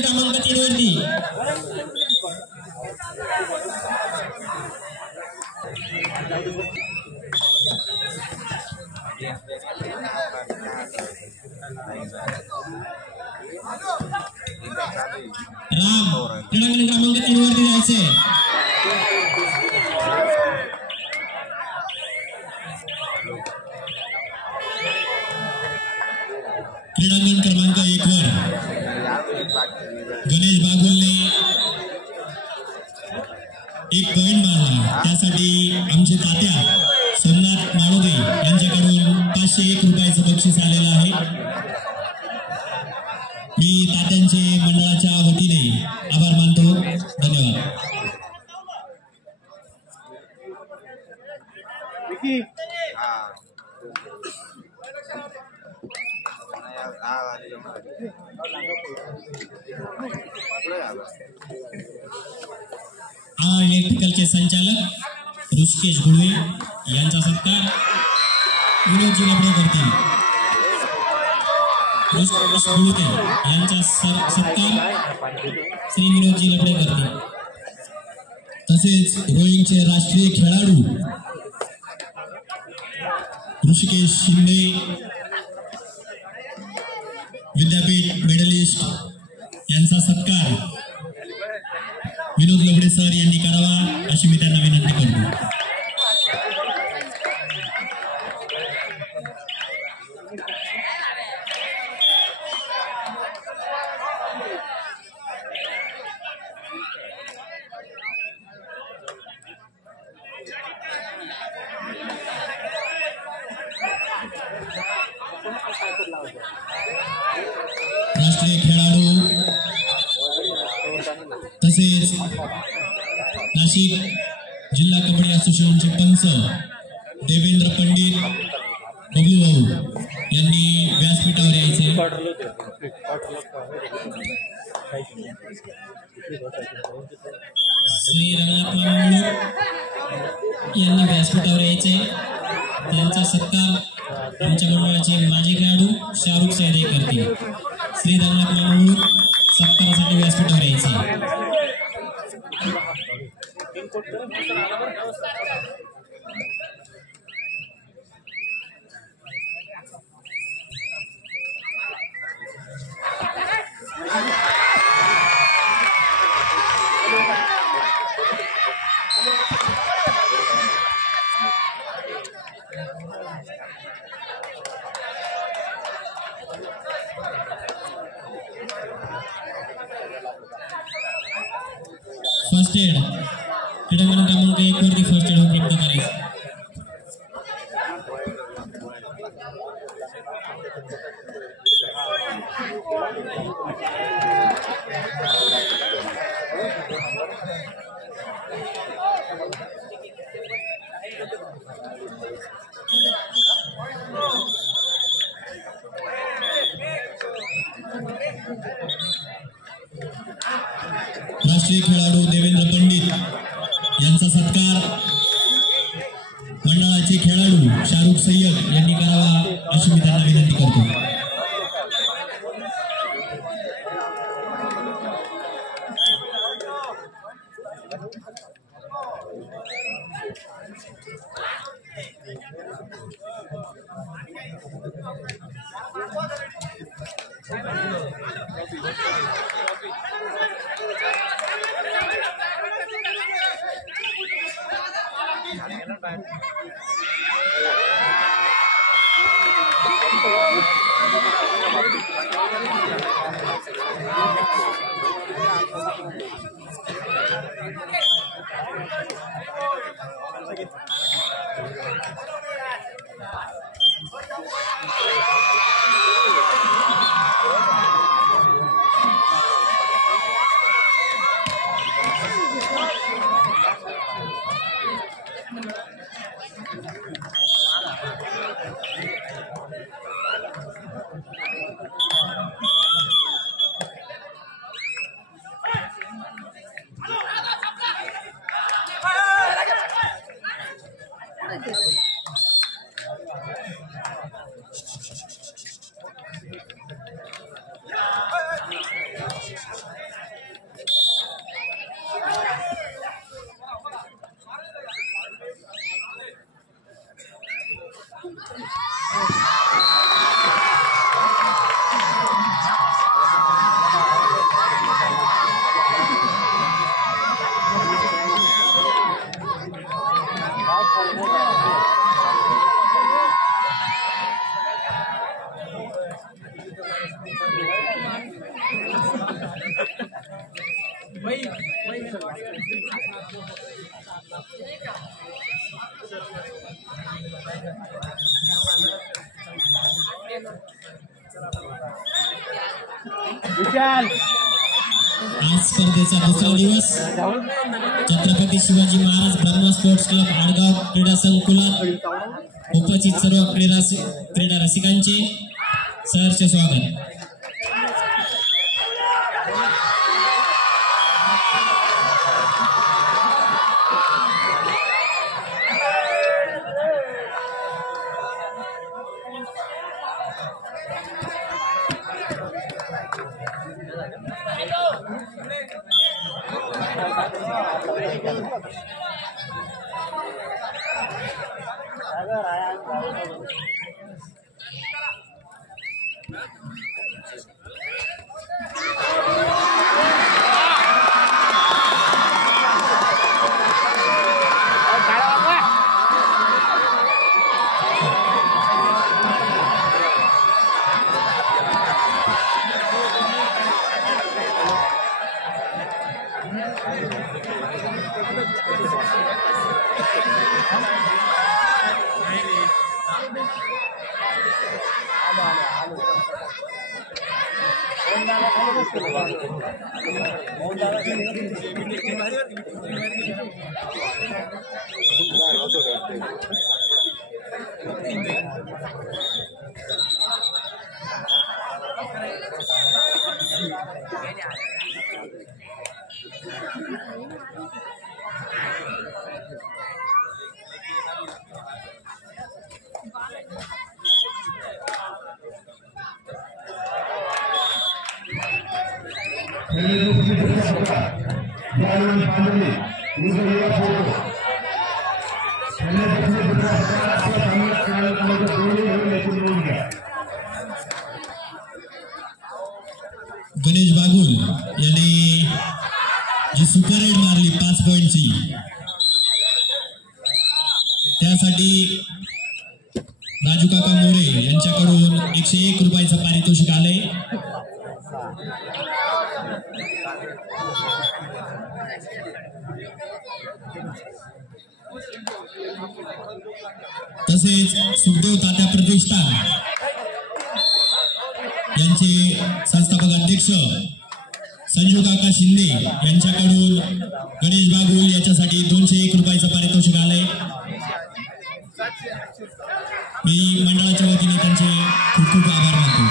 क्रमांक 3 वरती राम क्रीडांगण क्रमांक 3 वरती जायचे क्रीडांगण क्रमांक 1 वर गणेश बागुलने एक पॉइंट मारला त्यासाठी आमचे तात्या सोमनाथ माळोदे यांच्याकडून 501 रुपयाचं बक्षीस आलेलं आहे। मी तात्यांचे मंडळाच्या वतीने आभार मानतो। धन्यवाद। इलेक्ट्रिकलचे संचालक ऋषिकेश गुळवे यांचा सत्कार विनोदजी लबडे करतील। ऋषिकेश गुळवे यांचा सत्कार श्री विनोदजी लबडे करतील। तसेच रोईंगचे राष्ट्रीय खेळाडू ऋषिकेश शिंदे विद्यापीठ मेडलिस्ट यांचा सत्कार विनोद लबडे सर यांनी करावा अशी मी त्यांना विनंती करतो। राष्ट्रीय खेळाडू तसेच नाशिक जिल्हा कबड्डी असोसिएशनचे पंच देवेंद्र पंडित बबलू भाऊ यांनी व्यासपीठावर यायचे। श्री रंगनाथ मामुळे यांनी व्यासपीठावर यायचे। त्यांचा सत्कार आमच्या मंडळाचे माजी खेळाडू शाहरुख सैदे करतील। श्री रंगनाथ मामुळे सत्कारासाठी व्यासपीठावर यायचे। फर्स्ट एड क्रीडांगण क्रमांक 1 वरती फर्स्ट एड उपलब्ध करायचं। राष्ट्रीय खेळाडू देवेंद्र पंडित यांचा सत्कार मंडळाचे खेळाडू शाहरुख सय्यद यांनी करावा अशी मी त्यांना विनंती करतो। आज स्पर्धेचा दुसरा दिवस छत्रपती शिवाजी महाराज ब्रह्मा स्पोर्ट्स क्लब आडगाव क्रीडा संकुलात उपस्थित सर्व क्रीडा रसिकांचे सहर्ष स्वागत। गणेश बागुल यांनी जी सुपर राईड मारली 5 पॉइंटची, त्यासाठी राजू काका मोरे यांच्याकडून 101 रुपयाचं पारितोषिक आलंय। तसेच सुखदेव तात्या प्रतिष्ठान यांचे संस्थापक अध्यक्ष संजू काका शिंदे यांच्याकडून गणेश बागुल याच्यासाठी 201 रुपयाचं पारितोषिक आलंय। मी मंडळाच्या वतीने त्यांचे खूप खूप आभार मानतो।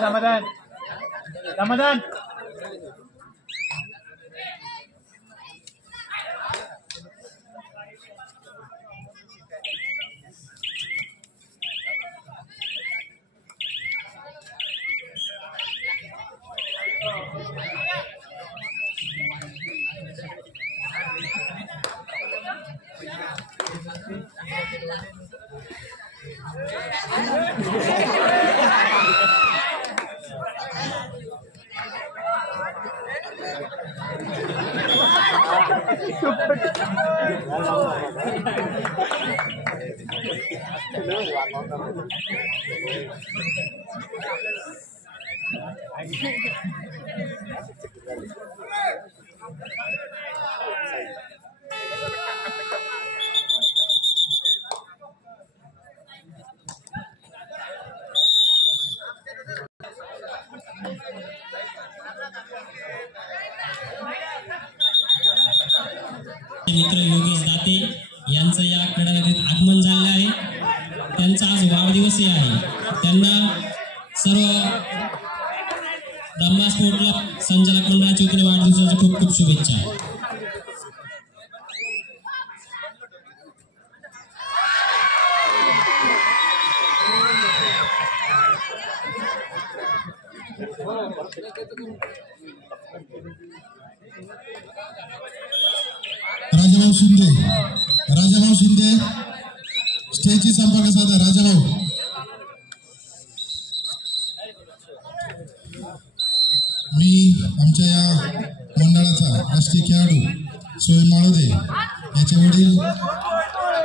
समाधान समाधान मित्र योगेश दाते यांचं या क्रीडानगरीत आगमन झालं आहे। त्यांचा आज वाढदिवसही आहे। त्यांना सर्व ब्रह्मा स्पोर्ट्स क्लब संचालक मंडळाच्या वतीने वाढदिवसाच्या खूप खूप शुभेच्छा। राजाराव शिंदे शिंदे स्टेजची संपर्क साधा राजाभाऊ. मी आमच्या या मंडळाचा राष्ट्रीय खेळाडू सोय माळोदे याचे वडील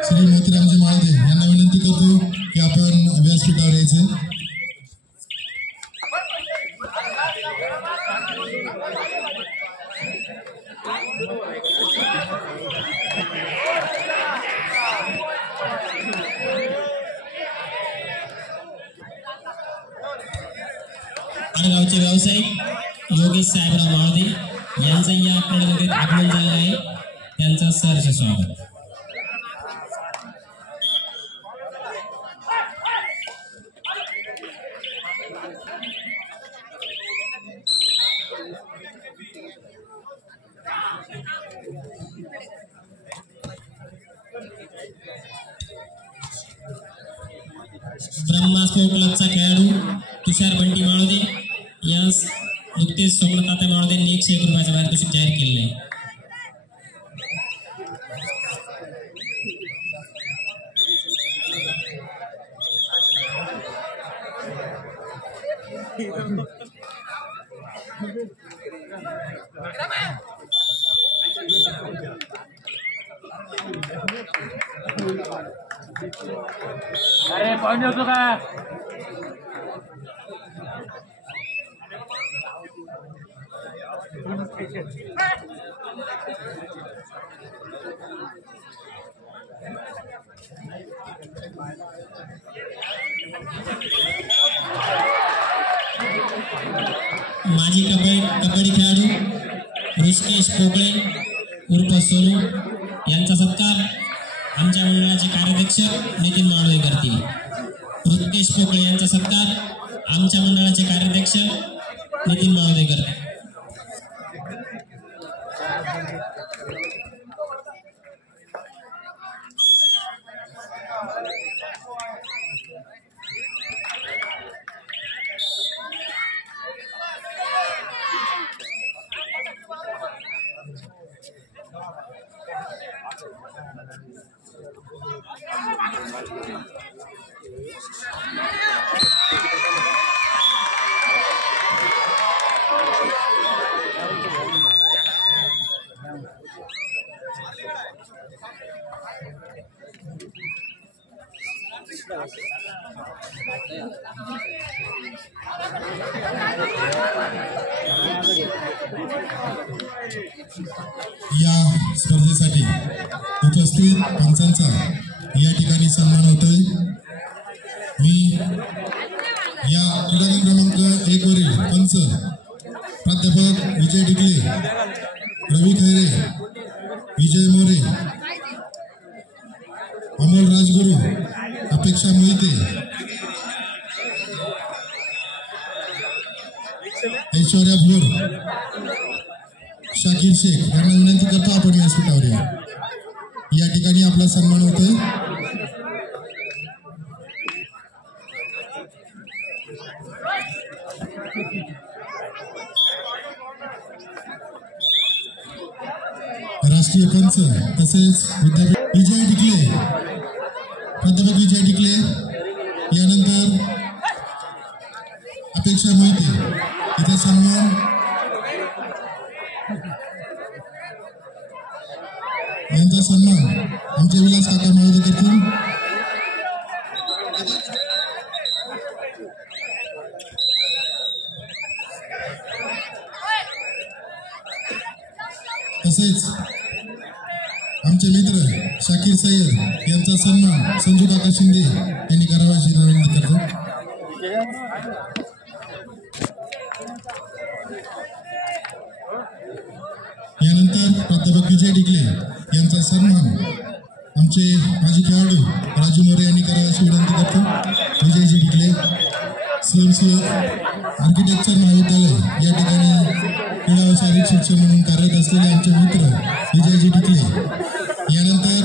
श्री मोतीरामजी माळोदे यांना विनंती करतो की आपण व्यासपीठावर यायचे. आडगावचे व्यावसायिक योगेश साहेबराव माळोदे यांचं या कडमध्ये आगमन झालं आहे. त्यांचं सहर्ष स्वागत. ब्रह्मा स्पोर्ट क्लबचा खेळाडू तुषार बंटी माळोदे यास नुकतेच सोमनाथ माळोदेंनी 101 रुपयाचं पारितोषिक जाहीर केलेले आहे. अरे पाहुणे होतो का? माजी कबड्डी खेळाडू ऋषिकेश पोकळे उर्फ सोनू यांचा सत्कार आमच्या मंडळाचे कार्याध्यक्ष नितीन माळोदे करतील. ऋषिकेश पोकळे यांचा सत्कार आमच्या मंडळाचे कार्याध्यक्ष नितीन माळोदे करतील. या स्पर्धेसाठी उपस्थित पंचांचा या ठिकाणी सन्मान होतोय. मी या क्रीडा क्रमांक 1 वरील पंच प्राध्यापक विजय डिकले, रवी खैरे, विजय मोरे, अमोल राजगुरू, अपेक्षा मोहिते, ऐश्वर्या भोर, शाकीर शेख यांना विनंती करतो आपण व्यासपीठावर या ठिकाणी आपला सन्मान होतोय. राष्ट्रीय पंच तसेच विद्यापीठ विजय डिकले, प्राध्यापक विजय डिकले, यानंतर अपेक्षा मोहिते इथे सन्मान. यांचा सन्मान आमचे विलास काका माळोदे करतील. तसेच आमचे मित्र शाकीर सय्यद यांचा सन्मान संजू काका शिंदे यांनी करावा अशी विनंती करतो. यानंतर प्राध्यापक विजय डिकले यांचा सन्मान आमचे माजी खेळाडू राजू मोरे यांनी करावा अशी विनंती करतो. विजयजी डिकले CMC आर्किटेक्चर महाविद्यालय या ठिकाणी क्रीडा व शारीरिक शिक्षण म्हणून कार्यरत असलेले आमचे मित्र विजयजी डिकले. यानंतर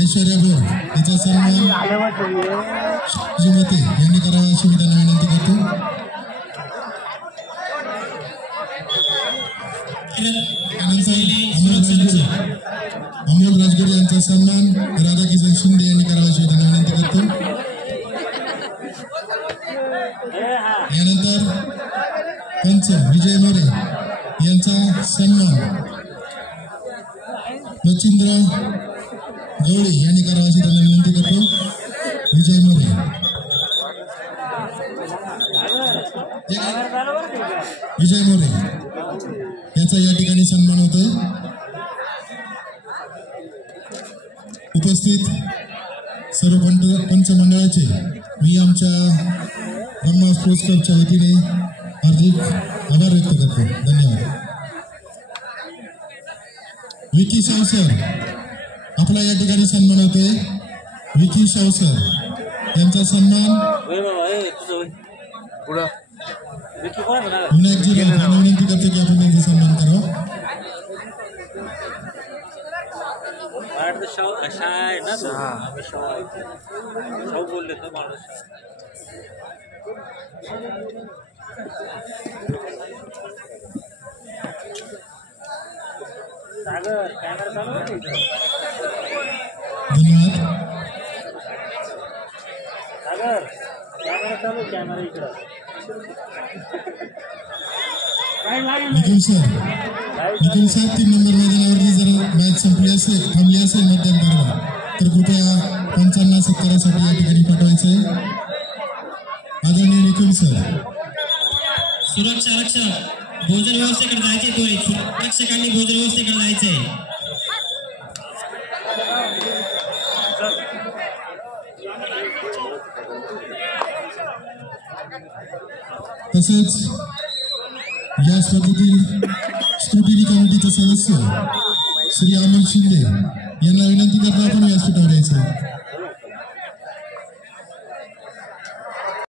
ऐश्वर्या भोर तिचा सन्मान मते यांनी करावा अशी मी त्यांना विनंती करतो. अमोल राजगुरू यांचा सन्मान राधाकिशन शिंदे यांनी करावा अशी त्यांना विनंती करतो. यानंतर पंच विजय मोरे यांचा सन्मान मच्छिंद्र गवळी यांनी करावा अशी त्यांना विनंती करतो. विजय मोरे विजय मोरे याचा या ठिकाणी सन्मान होतोय. उपस्थित सर्व पंच मंडळाचे मी आमच्या ब्रह्मा स्पोर्ट्स क्लबच्या वतीने हार्दिक आभार व्यक्त करतो. धन्यवाद. विकी शावसर आपला या ठिकाणी सन्मान होतोय. विकी शावसर यांचा सन्मान विनायकजी विनंती करतो की आपण त्यांचा सन्मान करावा. धन्यवाद. निखिल सर 3 नंबर मैदानावरती जर मॅच संपली असेल थांबली असेल मतदान करावा तर कृपया पंचांना सत्कारासाठी या ठिकाणी पाठवायचं आहे. आदरणीय निखिल सर. सुरक्षा रक्षक भोजन व्यवस्थेकडे जायचे. त्वरित रक्षकांनी भोजन व्यवस्थेकडे जायचंय. तसेच या स्पर्धेतील स्क्रुटिनी कमिटीचे सदस्य श्री अमोल शिंदे यांना विनंती करतो आपण व्यासपीठावर यायचं.